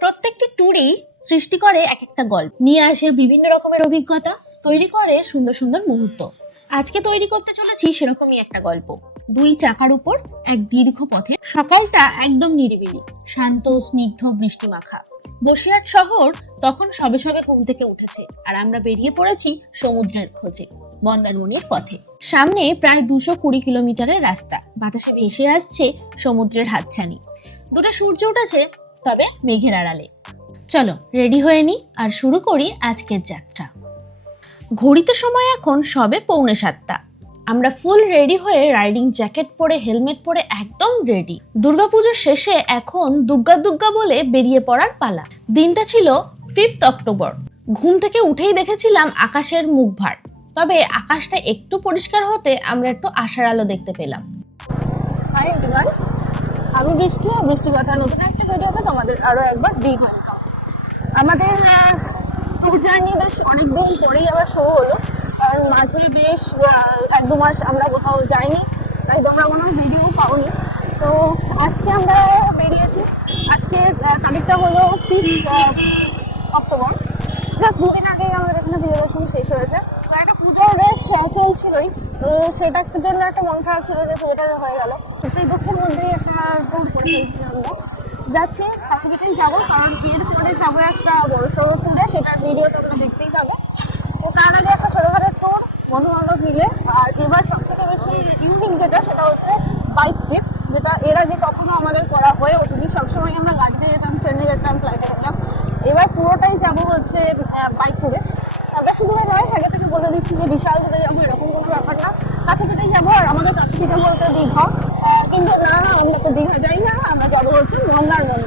প্রত্যেকটি ট্যুরই সৃষ্টি করে এক একটা গল্প। নিয়ে আসে বিভিন্ন রকমের অভিজ্ঞতা, তৈরি করে সুন্দর সুন্দর মুহূর্ত। আজকে তৈরি করতে চলেছি সেরকমই একটা গল্প। দুই চাকার উপর এক দীর্ঘ পথে সকালটা একদম নিরিবিলি, শান্ত, স্নিগ্ধ বৃষ্টিমাখা। বসিরহাট শহর তখন সবে সবে ঘুম থেকে উঠেছে আর আমরা বেরিয়ে পড়েছি সমুদ্রের খোঁজে মন্দারমণির পথে। সামনে প্রায় দুশো কুড়ি কিলোমিটারের রাস্তা, বাতাসে ভেসে আসছে সমুদ্রের হাতছানি। দূরে সূর্য উঠেছে তবে মেঘের আড়ালে। চলো রেডি হয়ে নি আর শুরু করি আজকের যাত্রা। ঘড়িতে সময় এখন সবে পৌনে সাতটা। আমরা ফুল রেডি হয়ে রাইডিং জ্যাকেট পরে হেলমেট পরে একদম রেডি দুর্গাপুজোর শেষে এখন দুগ্গা দুগ্গা বলে বেরিয়ে পড়ার পালা। দিনটা ছিল ফিফথ অক্টোবর ঘুম থেকে উঠেই দেখেছিলাম আকাশের মুখ ভার। তবে আকাশটা একটু পরিষ্কার হতে আমরা একটু আশার আলো দেখতে পেলাম। হাই আমি বৃষ্টি বৃষ্টি কথা নতুন একটা ভিডিওতে তোমাদের আরও একবার বিগ ওয়েলকাম আমাদের ট্যুর জার্নি বেশ অনেকদিন পরেই আবার শো হলো। কারণ মাঝে বেশ এক দু মাস আমরা কোথাও যাইনি, তাই তোমরা কোনো ভিডিও পাওনি। তো আজকে আমরা বেরিয়েছি। আজকে তারিখটা হলো ফিফথ অক্টোবর। জাস্ট দুদিন আগে আমাদের এখানে প্রিয়দর্শন শেষ হয়েছে। তো একটা পুজোর বেশ চলছিলই। সেটার জন্য একটা মন খারাপ ছিল যে পুজোটা হয়ে গেল। সেই দুঃখের মধ্যেই একটা ট্যুর করে ফেলছি আমরা। যাচ্ছি কাছাকাছি যাব, কারণ এরপরে যাব একটা বড় সড়ো ট্যুরে সেটার ভিডিও তোমরা দেখতেই পাবে। তো তার আগে একটা ছোটোখাটো ট্যুর বন্ধু বান্ধব মিলে। আর এবার সব থেকে বেশি ইউনিক যেটা, সেটা হচ্ছে বাইক ট্রিপ যেটা এর আগে কখনো আমাদের করা হয়ে ওঠেনি। সবসময় আমরা গাড়িতে যেতাম, ট্রেনে যেতাম ফ্লাইটে যেতাম। এবার পুরোটাই যাব হচ্ছে বাইক ট্যুরে বেশি দূরে নয় আগে থেকে বলে দিচ্ছি যে বিশাল দূরে যাব, এরকম কোনো ব্যাপার না। কাছাকাছি যাব, আর আমাদের কাছে থেকে বলতে দীঘা। কিন্তু না, আমরা তো দীঘা যাই না, আমরা যাব হচ্ছে মন্দারমণি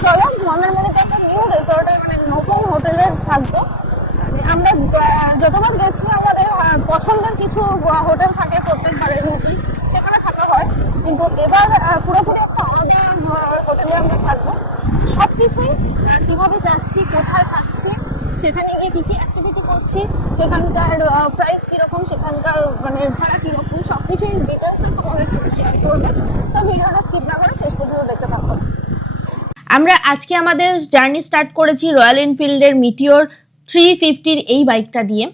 চলো মন্দারমণিতে একটা নিউ রিসোর্টে মানে নতুন হোটেলে থাকব। আমরা য- যতবার গেছি, আমাদের পছন্দের কিছু হোটেল থাকে প্রত্যেকবারের মতোই, সেখানে থাকা হয়। কিন্তু এবার পুরোপুরি একটা আলাদা হোটেলে আমরা থাকব। সব কিছুই কীভাবে যাচ্ছি, কোথায় থাকছি, সেখানে গিয়ে কী কী অ্যাক্টিভিটি করছি, সেখানকার প্রাইস কীরকম, সেখানকার মানে ভাড়া কীরকম সব কিছুই সাথে আমরা আজকে আমাদের জার্নি স্টার্ট করেছি রয়্যাল এনফিল্ডের মিটিওর থ্রি ফিফটির এই বাইকটা দিয়ে।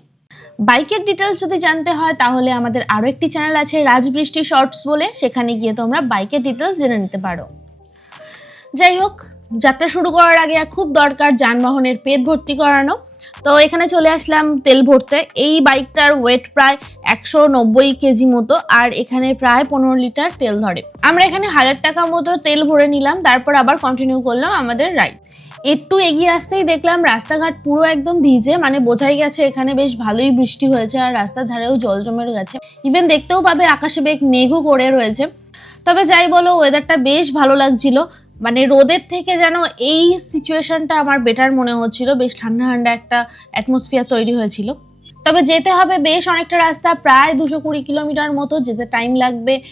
বাইকের ডিটেলস যদি জানতে হয়, তাহলে আমাদের আরও একটি চ্যানেল আছে রাজবৃষ্টি শর্টস বলে। সেখানে গিয়ে তোমরা বাইকের ডিটেলস জেনে নিতে পারো। যাই হোক, যাত্রা শুরু করার আগে খুব দরকার যানবাহনের পেট ভর্তি করানো। তো এখানে চলে আসলাম তেল ভরতে। এই বাইকটার ওয়েট প্রায় একশো নব্বই কেজি মতো, আর এখানে প্রায় পনেরো লিটার তেল ধরে। আমরা এখানে হাজার টাকা মতো তেল ভরে নিলাম, তারপর আবার কন্টিনিউ করলাম আমাদের রাইড একটু এগিয়ে আসতেই দেখলাম রাস্তাঘাট পুরো একদম ভিজে মানে বোঝাই গেছে এখানে বেশ ভালোই বৃষ্টি হয়েছে আর রাস্তার ধারেও জল জমে গেছে। ইভেন দেখতেও পাবে আকাশে বেগ মেঘও করে রয়েছে। তবে যাই বলো ওয়েদারটা বেশ ভালো লাগছিল। মানে রোদের থেকে যেন এই সিচুয়েশনটা আমার বেটার মনে হচ্ছিল। বেশ ঠান্ডা ঠান্ডা একটা অ্যাটমসফিয়ার তৈরি হয়েছিল। তবে যেতে হবে বেশ অনেকটা রাস্তা, প্রায় দুশো কুড়ি কিলোমিটার মতো যেতে টাইম লাগবে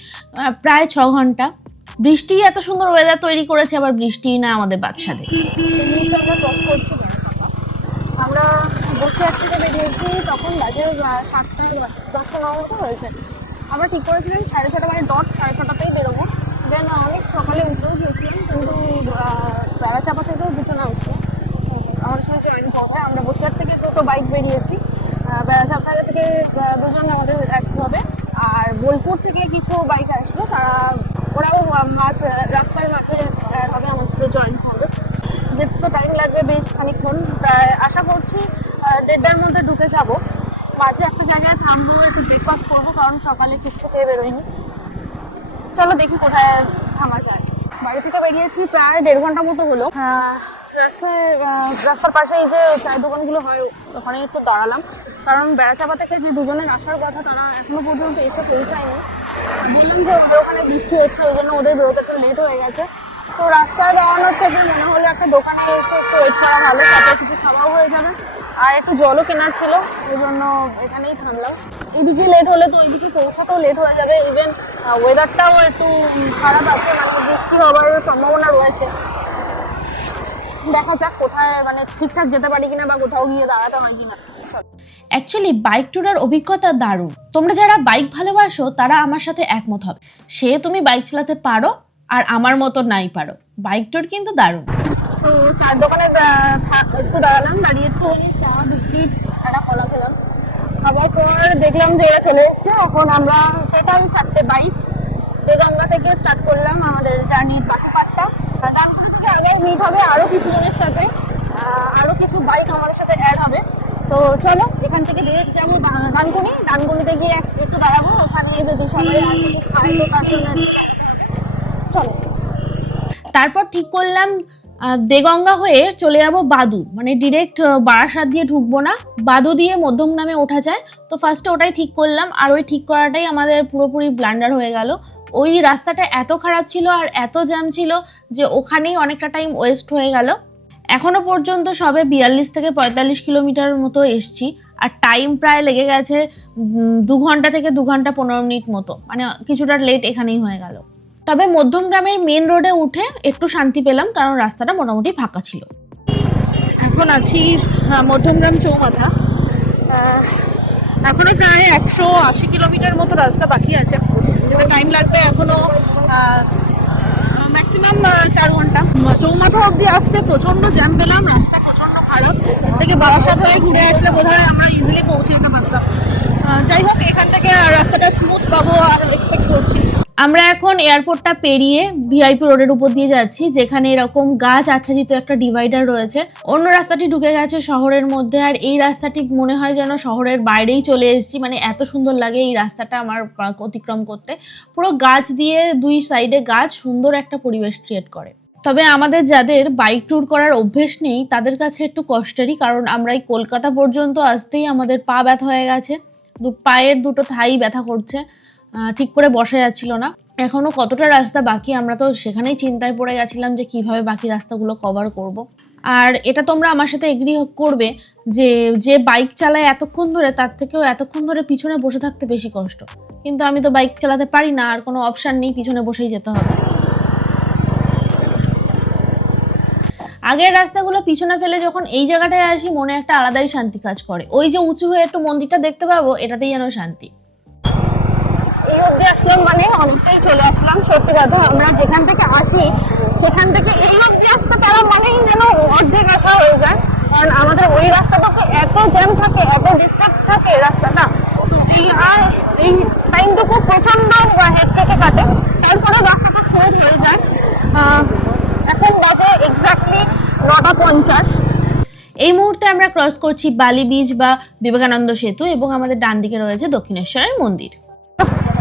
প্রায় ছ ঘণ্টা। বৃষ্টি এত সুন্দর ওয়েদার তৈরি করেছে, আবার বৃষ্টি না আমাদের এই আমরা বসে বসিরহাট থেকে বেরিয়েছি তখন বাজে সাতটা দশ- দশটা নয় হয়েছে। আমরা ঠিক করেছিলাম সাড়ে ছটা মানে ডট সাড়ে ছটাতেই বেরোবো। দেন, অনেক সকালে উঠেও গিয়েছিলাম, কিন্তু বেড়াচাপা থেকেও কিছু না উঠছে। আমাদের সঙ্গে জয়েন করবে। আমরা বসিরহাট থেকে দুটো বাইক বেরিয়েছি। বেড়াচাপা থেকে দুজন আমাদের এক হবে। আর বোলপুর থেকে কিছু বাইক আসবে। তারা, ওরাও মাঝ, রাস্তার মাঝে তবে আমার সাথে জয়েন হবে। যেতে তো টাইম লাগবে বেশ খানিক্ষণ প্রায় আশা করছি দেড়টার মধ্যে ঢুকে যাব। মাঝে একটা জায়গায় থামবো, একটু ব্রেকফাস্ট করব, কারণ সকালে কিচ্ছু খেয়ে বেরোয়নি চলো দেখি কোথায় থামা যায়। বাড়ি থেকে বেরিয়েছি প্রায় দেড় ঘণ্টা মতো হলো। রাস্তায় রাস্তার পাশে এই যে চায়ের দোকানগুলো হয়, ওখানে একটু দাঁড়ালাম। কারণ বেড়াচাপা থেকে যে দুজনের আসার কথা তারা এখনও পর্যন্ত এসে পৌঁছায়নি। বললাম যে ওদের ওখানে বৃষ্টি হচ্ছে, ওই জন্য ওদের বেরোতে একটু লেট হয়ে গেছে। তো রাস্তায় দাঁড়ানোর থেকে মনে হলো একটা দোকানে এসে একটু ওয়েট করা ভালো, তারপর কিছু খাওয়াও হয়ে যাবে। আর একটু জলও কেনার ছিল, ওই জন্য এখানেই থামলাম। এদিকে লেট হলে তো ওইদিকে পৌঁছাতেও লেট হয়ে যাবে। ইভেন ওয়েদারটাও একটু খারাপ আছে মানে বৃষ্টি হবার সম্ভাবনা রয়েছে। দেখা যাক কোথায় মানে ঠিকঠাক যেতে পারি কিনা বা কোথাও গিয়ে দাঁড়াতে হয় কিনা। অ্যাকচুয়ালি বাইক ট্যুরের অভিজ্ঞতা দারুণ। তোমরা যারা বাইক ভালোবাসো তারা আমার সাথে একমত হবে। সে তুমি বাইক চালাতে পারো আর আমার মতো নাই পারো। বাইক ট্যুর কিন্তু দারুণ। তো চার দোকানে একটু দাঁড়ালাম দাঁড়িয়ে একটু চা বিস্কিট একটা কলা খেলাম। খাবার পর দেখলাম যে এরা চলে এসছে। এখন আমরা টোটাল চারটে বাইক বেগঙ্গা থেকে স্টার্ট করলাম আমাদের জার্নির বাকি পাটটা থেকে আবার মিট হবে আরও কিছু জনের সাথে। আহ, আরও কিছু বাইক আমাদের সাথে অ্যাড হবে। তো চলো এখান থেকে ডিরেক্ট যাব ডানকুনি। ডানকুনিতে গিয়ে একটু দাঁড়াবো। ওখানে যদি সবাই খায় তো তার জন্য। চলো। তারপর ঠিক করলাম দেগঙ্গা হয়ে চলে যাব বাদু। মানে ডিরেক্ট বারাসাত দিয়ে ঢুকবো না। বাদু দিয়ে মধ্যম নামে ওঠা যায়। তো ফার্স্টে ওটাই ঠিক করলাম। আর ওই ঠিক করাটাই আমাদের পুরোপুরি ব্লান্ডার হয়ে গেল। ওই রাস্তাটা এত খারাপ ছিল আর এত জ্যাম ছিল যে ওখানেই অনেকটা টাইম ওয়েস্ট হয়ে গেল। এখনও পর্যন্ত সবে বিয়াল্লিশ থেকে পঁয়তাল্লিশ কিলোমিটার মতো এসছি। আর টাইম প্রায় লেগে গেছে দু ঘণ্টা থেকে দু ঘণ্টা পনেরো মিনিট মতো। মানে কিছুটা লেট এখানেই হয়ে গেল। তবে মধ্যমগ্রামের মেন রোডে উঠে একটু শান্তি পেলাম কারণ রাস্তাটা মোটামুটি ফাঁকা ছিল। এখন আছি আহ, মধ্যমগ্রাম চৌমাথা। এখনও প্রায় একশো আশি কিলোমিটার মতো রাস্তা বাকি আছে। টাইম লাগবে এখনও ম্যাক্সিমাম চার ঘণ্টা। চৌমাথা অবধি আসতে প্রচণ্ড জ্যাম পেলাম রাস্তা প্রচণ্ড খারাপ। থেকে বারাসাত হয়ে ঘুরে আসলে বোধ হয় আমরা ইজিলি পৌঁছে যেতে পারতাম। যাই হোক এখান থেকে রাস্তাটা স্মুথ পাবো আর এক্সপেক্ট করছি। আমরা এখন এয়ারপোর্টটা পেরিয়ে ভিআইপি রোডের উপর দিয়ে যাচ্ছি, যেখানে এরকম গাছ আচ্ছাদিত একটা ডিভাইডার রয়েছে। অন্য রাস্তাটি ঢুকে গেছে শহরের মধ্যে, আর এই রাস্তাটি মনে হয় যেন শহরের বাইরেই চলে এসেছি। মানে এত সুন্দর লাগে এই রাস্তাটা আমার অতিক্রম করতে। পুরো গাছ দিয়ে দুই সাইডে গাছ সুন্দর একটা পরিবেশ ক্রিয়েট করে। তবে আমাদের যাদের বাইক ট্যুর করার অভ্যেস নেই, তাদের কাছে একটু কষ্টেরই, কারণ আমরা এই কলকাতা পর্যন্ত আসতেই আমাদের পা ব্যথা হয়ে গেছে। পায়ের দুটো থাই ব্যথা করছে। ঠিক করে বসা যাচ্ছিল না। এখনও কতটা রাস্তা বাকি আমরা তো সেখানেই চিন্তায় পড়ে গেছিলাম যে কীভাবে বাকি রাস্তাগুলো কভার করব। আর এটা তোমরা আমার সাথে এগ্রি করবে যে যে বাইক চালায় এতক্ষণ ধরে তার থেকেও এতক্ষণ ধরে পিছনে বসে থাকতে বেশি কষ্ট। কিন্তু আমি তো বাইক চালাতে পারি না, আর কোনো অপশান নেই, পিছনে বসেই যেতে হবে। আগের রাস্তাগুলো পিছনে ফেলে যখন এই জায়গাটায় আসি, মনে একটা আলাদাই শান্তি কাজ করে। ওই যে উঁচু হয়ে একটু মন্দিরটা দেখতে পাবো, এটাতেই যেন শান্তি। এই অবধি আসলাম মানে অনেকটাই চলে আসলাম, সত্যি কথা। আমরা যেখান থেকে আসি, সেখান থেকে এই অবধি আসতে তারা মানেই যেন অর্ধেক আসা হয়ে যায়। কারণ আমাদের ওই রাস্তাটাতে এত জ্যাম থাকে, এত ডিস্টার্ব থাকে রাস্তাটা। এই আর এই টাইমটুকু প্রচণ্ড হেড থেকে কাটে। তারপরে রাস্তাটা স্মুথ হয়ে যায়। এখন বাজে এক্স্যাক্টলি নটা পঞ্চাশ। এই মুহূর্তে আমরা ক্রস করছি বালি বিচ বা বিবেকানন্দ সেতু এবং আমাদের ডান দিকে রয়েছে দক্ষিণেশ্বরের মন্দির।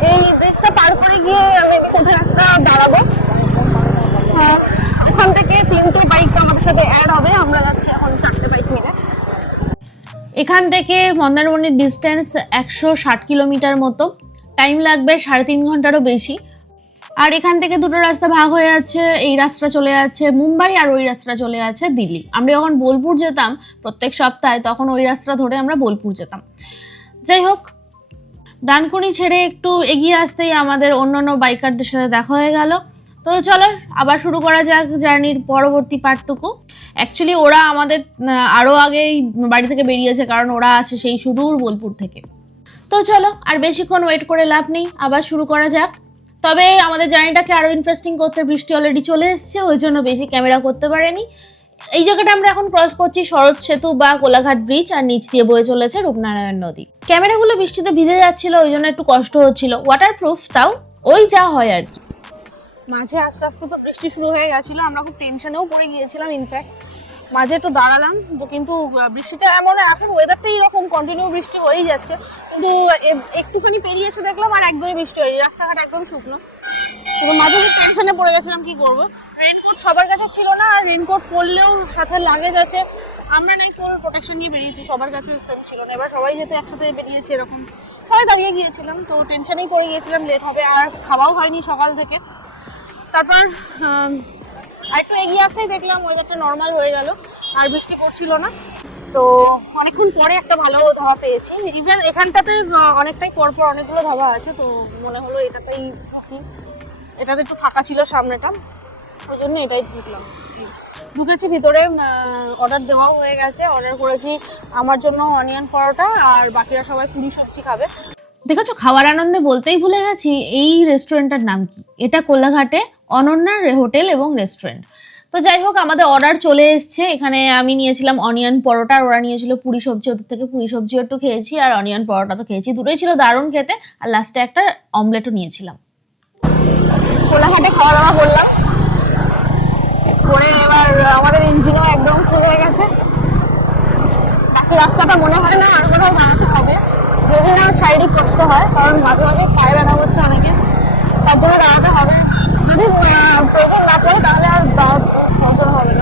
এই ব্রিজটা পার করে গিয়ে আমি কোথাও একটা দাঁড়াবো। থেকে তিনটে বাইক আমাদের সাথে অ্যাড হবে। আমরা যাচ্ছি এখন চারটে বাইক মিলে। এখান থেকে মন্দারমণির ডিস্টেন্স একশো ষাট কিলোমিটার মতো। টাইম লাগবে সাড়ে তিন ঘন্টারও বেশি। আর এখান থেকে দুটো রাস্তা ভাগ হয়ে যাচ্ছে। এই রাস্তা চলে যাচ্ছে মুম্বাই আর ওই রাস্তা চলে যাচ্ছে দিল্লি। আমরা যখন বোলপুর যেতাম প্রত্যেক সপ্তাহে, তখন ওই রাস্তা ধরে আমরা বোলপুর যেতাম। যাই হোক ডানকুনি ছেড়ে একটু এগিয়ে আসতেই আমাদের অন্যান্য বাইকারদের সাথে দেখা হয়ে গেল। তো চলো আবার শুরু করা যাক জার্নির পরবর্তী পার্টটুকু। অ্যাকচুয়ালি ওরা আমাদের আহ, আরও আগেই বাড়ি থেকে বেরিয়েছে কারণ ওরা আসে সেই সুদূর বোলপুর থেকে। তো চলো আর বেশিক্ষণ ওয়েট করে লাভ নেই আবার শুরু করা যাক। তবে আমাদের জার্নিটাকে আরও ইন্টারেস্টিং করতে বৃষ্টি অলরেডি চলে এসেছে ওই জন্য বেশি ক্যামেরা করতে পারেনি। এই জায়গাটা আমরা এখন ক্রস করছি শরৎ সেতু বা কোলাঘাট ব্রিজ আর নিচ দিয়ে বয়ে চলেছে রূপনারায়ণ নদী। ক্যামেরাগুলো বৃষ্টিতে ভিজে যাচ্ছিল, ওই জন্য একটু কষ্ট হচ্ছিল। ওয়াটারপ্রুফ তাও ওই যা হয় আর কি। মাঝে আস্তে আস্তে তো বৃষ্টি শুরু হয়ে গেছিল, আমরা খুব টেনশনেও পড়ে গিয়েছিলাম ইনফ্যাক্ট মাঝে একটু দাঁড়ালাম, তো কিন্তু বৃষ্টিটা এমন, এখন ওয়েদারটা এরকম কন্টিনিউ বৃষ্টি হয়েই যাচ্ছে। কিন্তু একটুখানি পেরিয়ে এসে দেখলাম আর একদমই বৃষ্টি হয়নি, রাস্তাঘাট একদমই শুকনো। তো মাঝে টেনশনে পড়ে গেছিলাম, কি করব? রেনকোট সবার কাছে ছিল না, আর রেনকোট পরলেও সাথে লাগেজ আছে। আমরা নাই ফুল প্রোটেকশন নিয়ে বেরিয়েছি, সবার কাছে সেম ছিল না। এবার সবাই যেহেতু একসাথে বেরিয়েছি এরকম, সবাই দাঁড়িয়ে গিয়েছিলাম, তো টেনশনেই পড়ে গিয়েছিলাম লেট হবে, আর খাওয়াও হয়নি সকাল থেকে। তারপর এগিয়ে আসতেই দেখলাম ওয়েদারটা নর্মাল হয়ে গেল, আর বৃষ্টি পড়ছিল না। তো অনেকক্ষণ পরে একটা ভালো ধাবা পেয়েছি। ইভেন এখানটাতে অনেকটাই পর পর অনেকগুলো ধাবা আছে, তো মনে হলো এটাতেই। এটাতে একটু ফাঁকা ছিল সামনেটা, ওই জন্য এটাই ঢুকলাম। ঢুকেছি ভিতরে অর্ডার দেওয়াও হয়ে গেছে। অর্ডার করেছি আমার জন্য অনিয়ন পরোটা, আর বাকিরা সবাই পুরি সবজি খাবে। দেখেছ, খাওয়ার আনন্দে বলতেই ভুলে গেছি, এই রেস্টুরেন্টটার নাম কি? এটা কোলাঘাটে অনন্যার হোটেল এবং রেস্টুরেন্ট। তো যাই হোক, আমাদের অর্ডার চলে এসছে। এখানে আমি নিয়েছিলাম অনিয়ন পরোটা আর ওরা নিয়েছিল পুরি সবজি। ওদের থেকে পুরি সবজিও একটু খেয়েছি আর অনিয়ন পরোটা তো খেয়েছি। দুটোই ছিল দারুণ খেতে। আর লাস্টে একটা অমলেটও নিয়েছিলাম। কোলাঘাটে খাওয়া দাওয়া করলাম করে এবার আমাদের ইঞ্জিনও একদম ফুলে গেছে। বাকি রাস্তাটা মনে হয় না আর কোথাও দাঁড়াতে হবে। যদি না শারীরিক কষ্ট হয়, কারণ মাঝে মাঝে পায়ে ব্যথা হচ্ছে অনেকে। তার জন্য দাঁড়াতে হবে। যদি না তাহলে আর হবে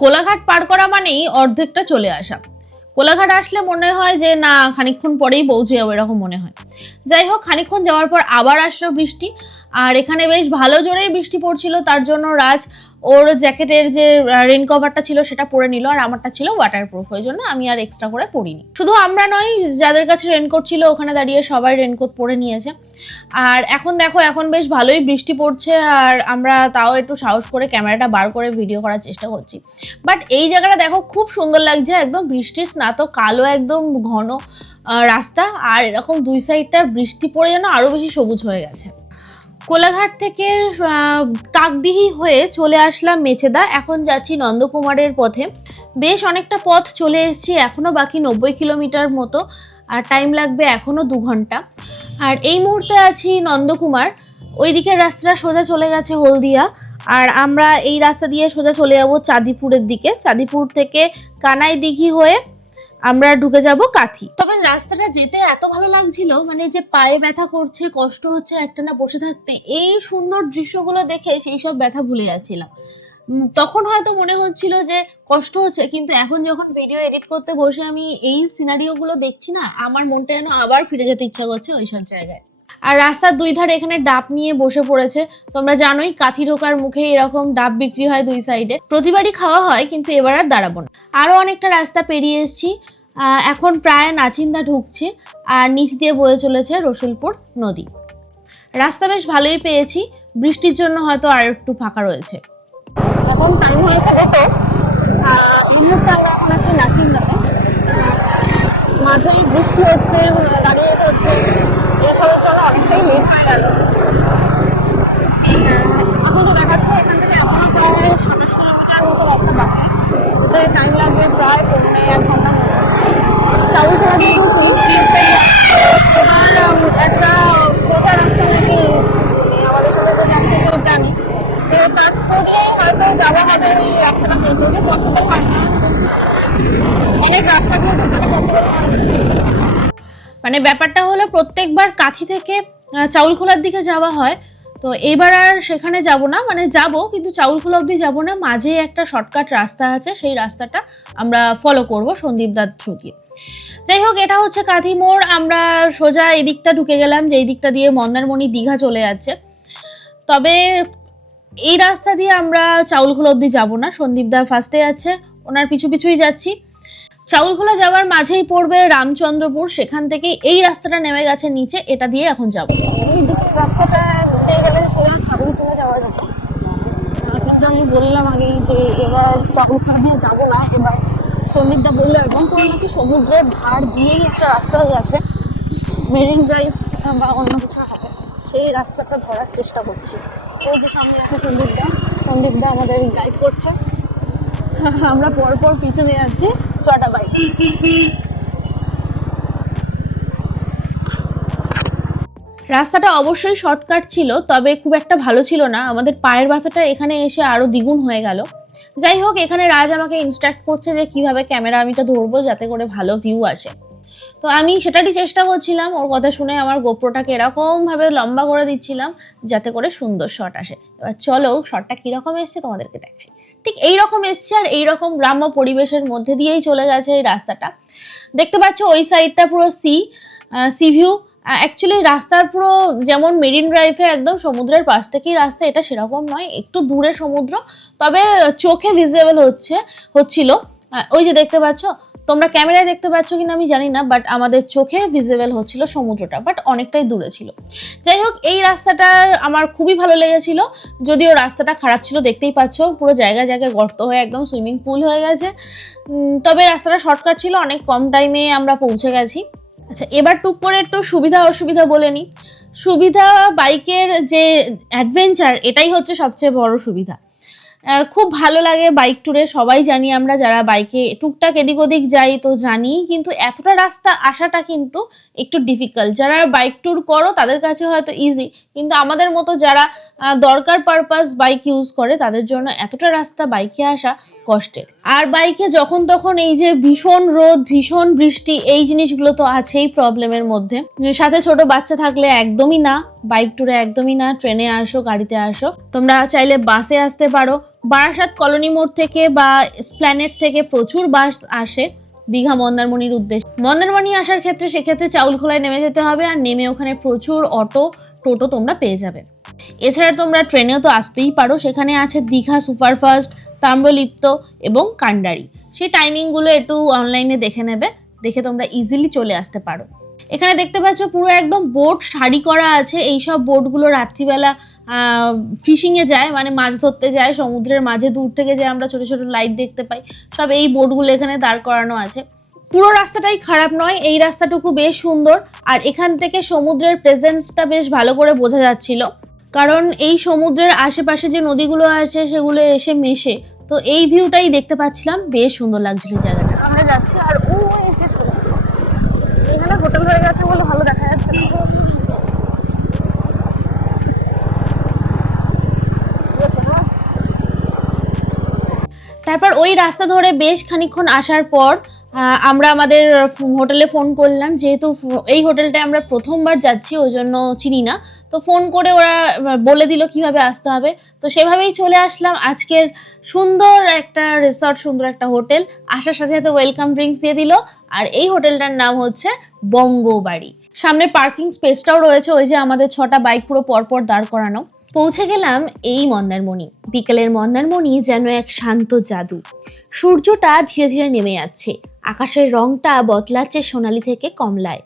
কোলাঘাট পার করা মানেই অর্ধেকটা চলে আসা। কোলাঘাট আসলে মনে হয় যে, না, খানিকক্ষণ পরেই পৌঁছে যাব এরকম মনে হয়। যাই হোক, খানিকক্ষণ যাওয়ার পর আবার আসলো বৃষ্টি। আর এখানে বেশ ভালো জোরেই বৃষ্টি পড়ছিল, তার জন্য রাজ ওর জ্যাকেটের যে রেন কভারটা ছিল সেটা পরে নিল আর আমারটা ছিল ওয়াটারপ্রুফ ওই জন্য আমি আর এক্সট্রা করে পরিনি। শুধু আমরা নয়, যাদের কাছে রেনকোট ছিল ওখানে দাঁড়িয়ে সবাই রেনকোট পরে নিয়েছে। আর এখন দেখো, এখন বেশ ভালোই বৃষ্টি পড়ছে আর আমরা তাও একটু সাহস করে ক্যামেরাটা বার করে ভিডিও করার চেষ্টা করছি। বাট এই জায়গাটা দেখো, খুব সুন্দর লাগছে, একদম বৃষ্টির স্নাত, কালো একদম ঘন রাস্তা। আর এরকম দুই সাইডটা বৃষ্টি পড়ে যেন আরও বেশি সবুজ হয়ে গেছে। কোলাঘাট থেকে কাকদিহি হয়ে চলে আসলাম মেছেদা। এখন যাচ্ছি নন্দকুমারের পথে। বেশ অনেকটা পথ চলে এসেছি, এখনও বাকি নব্বই কিলোমিটার মতো। আর টাইম লাগবে এখনও দু ঘণ্টা। আর এই মুহূর্তে আছি নন্দকুমার। ওই দিকের রাস্তাটা সোজা চলে গেছে হলদিয়া। আর আমরা এই রাস্তা দিয়ে সোজা চলে যাব চাঁদিপুরের দিকে। চাঁদিপুর থেকে কানাই দিঘি হয়ে আমরা ঢুকে যাব কাথি। তবে রাস্তাটা যেতে এত ভালো লাগছিল মানে যে পায়ে ব্যথা করছে, কষ্ট হচ্ছে একটা না বসে থাকতে, এই সুন্দর দৃশ্যগুলো দেখে সেই সব ব্যথা ভুলে যাচ্ছিলাম। তখন হয়তো মনে হচ্ছিল যে কষ্ট হচ্ছে, কিন্তু এখন যখন ভিডিও এডিট করতে বসে আমি এই সিনারিও গুলো দেখছি না, আমার মনটা যেন আবার ফিরে যেতে ইচ্ছা করছে ওইসব জায়গায়। আর রাস্তার দুই ধারে এখানে ডাব নিয়ে বসে পড়েছে। তোমরা জানোই কাথি ঢোকার মুখে এরকম ডাব বিক্রি হয় দুই সাইডে। প্রতিবারই খাওয়া হয়, কিন্তু এবার আর দাঁড়াবো না। আরও অনেকটা রাস্তা পেরিয়ে এসেছি। এখন প্রায় নাচিন্দা ঢুকছি, আর নিচ দিয়ে বয়ে চলেছে রসুলপুর নদী। রাস্তা বেশ ভালোই পেয়েছি, বৃষ্টির জন্য হয়তো আর একটু ফাঁকা রয়েছে। এখন টাইম হয়েছে আমরা এখন আছি নাচিন্দাতে। মাঝেই বৃষ্টি হচ্ছে, দাঁড়িয়ে হচ্ছে এসবের জন্য অনেকটাই লেট হয়ে গেল। এখন তো দেখাচ্ছে এখান থেকে আপনার প্রায় সাতাশ কিলোমিটার মতো রাস্তা বাকি। যেতে টাইম লাগবে প্রায় পৌনে এক ঘণ্টা চাউল খেলা ঢুকি এবার একটা সোজা রাস্তা নাকি আমাদের সাথে যে যাচ্ছে সে জানি। তো তার থ্রু দিয়েই হয়তো যাওয়া হবে রাস্তাটা। যদি পসিবল হয় না। অনেক রাস্তা দিয়ে ঢুকতে পসিবল না। মানে ব্যাপারটা হলো প্রত্যেকবার কাঁথি থেকে আহ, চাউলখোলার দিকে যাওয়া হয়। তো এবার আর সেখানে যাব না মানে যাব কিন্তু চাউলখোলা অবধি যাব না মাঝে একটা শর্টকাট রাস্তা আছে সেই রাস্তাটা আমরা ফলো করব সন্দীপ দার থ্রু দিয়ে। যাই হোক এটা হচ্ছে কাঁথি মোড় আমরা সোজা এই দিকটা ঢুকে গেলাম যে দিকটা দিয়ে মন্দারমণি দীঘা চলে যাচ্ছে। তবে এই রাস্তা দিয়ে আমরা চাউলখোলা অবধি যাব না সন্দীপ দা ফার্স্টে যাচ্ছে ওনার পিছু পিছুই যাচ্ছি। চাউলখোলা যাওয়ার মাঝেই পড়বে রামচন্দ্রপুর। সেখান থেকে এই রাস্তাটা নেমে গেছে নিচে, এটা দিয়ে এখন যাব। রাস্তাটা তুলে যাওয়া কিন্তু আমি বললাম আগেই যে এবার চাউলখানা দিয়ে যাব না, এবার সন্দীপদা বলল, এবং কোনো নাকি সমুদ্রের ধার দিয়েই একটা রাস্তা গেছে। মেরিন ড্রাইভ বা অন্য কিছু হবে। সেই রাস্তাটা ধরার চেষ্টা করছি। ওই যে সামনে আছে সন্দীপদা। সন্দীপদা আমাদের গাইড করছে। আমরা পরপর পিছনে যাচ্ছি, ছটা বাইক। রাস্তাটা অবশ্যই শর্টকাট ছিল, তবে খুব একটা ভালো ছিল না। আমাদের পায়ের ব্যথাটা এখানে এসে আরও দ্বিগুণ হয়ে গেল। যাই হোক, এখানে রাজ আমাকে ইনস্ট্রাক্ট করছে যে কীভাবে ক্যামেরা আমিটা ধরবো যাতে করে ভালো ভিউ আসে। তো আমি সেটারই চেষ্টা করছিলাম, ওর কথা শুনে আমার গোপ্রোটাকে এরকম ভাবে লম্বা করে দিচ্ছিলাম, যাতে করে সুন্দর শট আসে। এবার চলো শটটা কীরকম এসছে তোমাদেরকে দেখাই। ঠিক এইরকম এসছে আর এইরকম গ্রাম্য পরিবেশের মধ্যে দিয়েই চলে গেছে এই রাস্তাটা। দেখতে পাচ্ছ ওই সাইডটা পুরো সি সি ভিউ। অ্যাকচুয়ালি রাস্তার পুরো যেমন মেরিন ড্রাইভে একদম সমুদ্রের পাশ থেকেই রাস্তা, এটা সেরকম নয়, একটু দূরে সমুদ্র। তবে চোখে ভিজিবল হচ্ছে, হচ্ছিল। ওই যে দেখতে পাচ্ছ তোমরা ক্যামেরায় দেখতে পাচ্ছ কিনা আমি জানি না বাট আমাদের চোখে ভিজিবল হচ্ছিল সমুদ্রটা বাট অনেকটাই দূরে ছিল। যাই হোক, এই রাস্তাটা আমার খুবই ভালো লেগেছিল। যদিও রাস্তাটা খারাপ ছিল, দেখতেই পাচ্ছ, পুরো জায়গায় জায়গায় গর্ত হয়ে একদম সুইমিং পুল হয়ে গেছে। তবে রাস্তাটা শর্টকাট ছিল, অনেক কম টাইমে আমরা পৌঁছে গেছি। আচ্ছা এবার টুক করে একটু সুবিধা অসুবিধা বলে নিই সুবিধা বাইকের যে অ্যাডভেঞ্চার এটাই হচ্ছে সবচেয়ে বড় সুবিধা। খুব ভালো লাগে বাইক ট্যুরে সবাই জানি আমরা যারা বাইকে টুকটাক এদিক ওদিক যাই তো জানি, কিন্তু এতটা রাস্তা আসাটা কিন্তু একটু ডিফিকাল্ট যারা বাইক ট্যুর করো, তাদের কাছে হয়তো ইজি কিন্তু আমাদের মতো যারা দরকার পারপাস বাইক ইউজ করে, তাদের জন্য এতটা রাস্তা বাইকে আসা কষ্টের। আর বাইকে যখন তখন এই যে ভীষণ রোদ, ভীষণ বৃষ্টি, এই জিনিসগুলো তো আছেই প্রবলেমের মধ্যে। সাথে ছোট বাচ্চা থাকলে একদমই না। বাইক ট্যুরে একদমই না। ট্রেনে আসো, গাড়িতে আসো। তোমরা চাইলে বাসে আসতে পারো। বারাসাত কলোনি মোড় থেকে বা স্প্ল্যানেট থেকে প্রচুর বাস আসে। দীঘা মন্দারমণির উদ্দেশ্যে। মন্দারমণি আসার ক্ষেত্রে সেক্ষেত্রে চাউলখোলায় নেমে যেতে হবে আর নেমে ওখানে প্রচুর অটো, টোটো তোমরা পেয়ে যাবে। এছাড়া তোমরা ট্রেনেও তো আসতেই পারো। সেখানে আছে দীঘা সুপারফাস্ট, তাম্রলিপ্ত এবং কান্ডারি। সেই টাইমিংগুলো একটু অনলাইনে দেখে নেবে, দেখে তোমরা ইজিলি চলে আসতে পারো। এখানে দেখতে পাচ্ছ পুরো একদম বোট সারি করা আছে। এইসব বোটগুলো রাত্রিবেলা ফিশিংয়ে যায় মানে মাছ ধরতে যায়, সমুদ্রের মাঝে, দূর থেকে যে আমরা ছোট ছোট লাইট দেখতে পাই, সব এই বোটগুলো এখানে দাঁড় করানো আছে। পুরো রাস্তাটাই খারাপ নয়, এই রাস্তাটুকু বেশ সুন্দর, আর এখান থেকে সমুদ্রের প্রেজেন্সটা বেশ ভালো করে বোঝা যাচ্ছিল। কারণ এই সমুদ্রের আশেপাশে যে নদীগুলো আছে, সেগুলো এসে মেশে, তো এই ভিউটাই দেখতে পাচ্ছিলাম, বেশ সুন্দর লাগছিল জায়গাটা। আমরা যাচ্ছি, আর ও সমুদ্র। এখানে হোটেল হয়ে গেছে বলে ভালো দেখা যাচ্ছে না। তারপর ওই রাস্তা ধরে বেশ খানিকক্ষণ আসার পর আমরা আমাদের হোটেলে ফোন করলাম, যেহেতু এই হোটেলটায় আমরা প্রথমবার যাচ্ছি, ওই জন্য চিনি না। তো ফোন করে ওরা বলে দিল কীভাবে আসতে হবে। তো সেভাবেই চলে আসলাম। আজকের সুন্দর একটা রিসর্ট সুন্দর একটা হোটেল। আসার সাথে সাথে ওয়েলকাম ড্রিঙ্কস দিয়ে দিল। আর এই হোটেলটার নাম হচ্ছে বঙ্গবাড়ি। সামনে পার্কিং স্পেসটাও রয়েছে, ওই যে আমাদের ছটা বাইক পুরো পরপর দাঁড় করানো। পৌঁছে গেলাম এই মন্দারমণি। বিকেলের মন্দারমণি যেন এক শান্ত জাদু। সূর্যটা ধীরে ধীরে নেমে যাচ্ছে। আকাশের রংটা বদলাচ্ছে সোনালি থেকে কমলায়।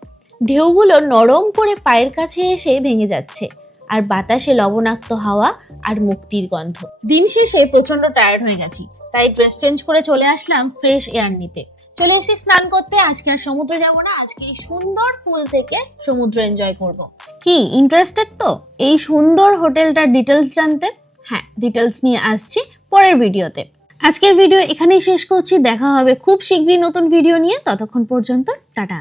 ঢেউগুলো নরম করে পায়ের কাছে এসে ভেঙে যাচ্ছে। আর বাতাসে লবণাক্ত হাওয়া আর মুক্তির গন্ধ। দিন শেষে প্রচণ্ড টায়ার্ড হয়ে গেছি। তাই ড্রেস চেঞ্জ করে চলে আসলাম ফ্রেশ এয়ার নিতে। চলে এসে স্নান করতে, আজকে আর সমুদ্রে যাব না, আজকে এই সুন্দর পুল থেকে সমুদ্র এনজয় করব। কি ইন্টারেস্টেড তো? এই সুন্দর হোটেলটার ডিটেলস জানতে? হ্যাঁ ডিটেলস নিয়ে আসছি পরের ভিডিওতে। আজকের ভিডিও এখানেই শেষ করছি, দেখা হবে খুব শীঘ্রই নতুন ভিডিও নিয়ে, ততক্ষণ পর্যন্ত, টাটা।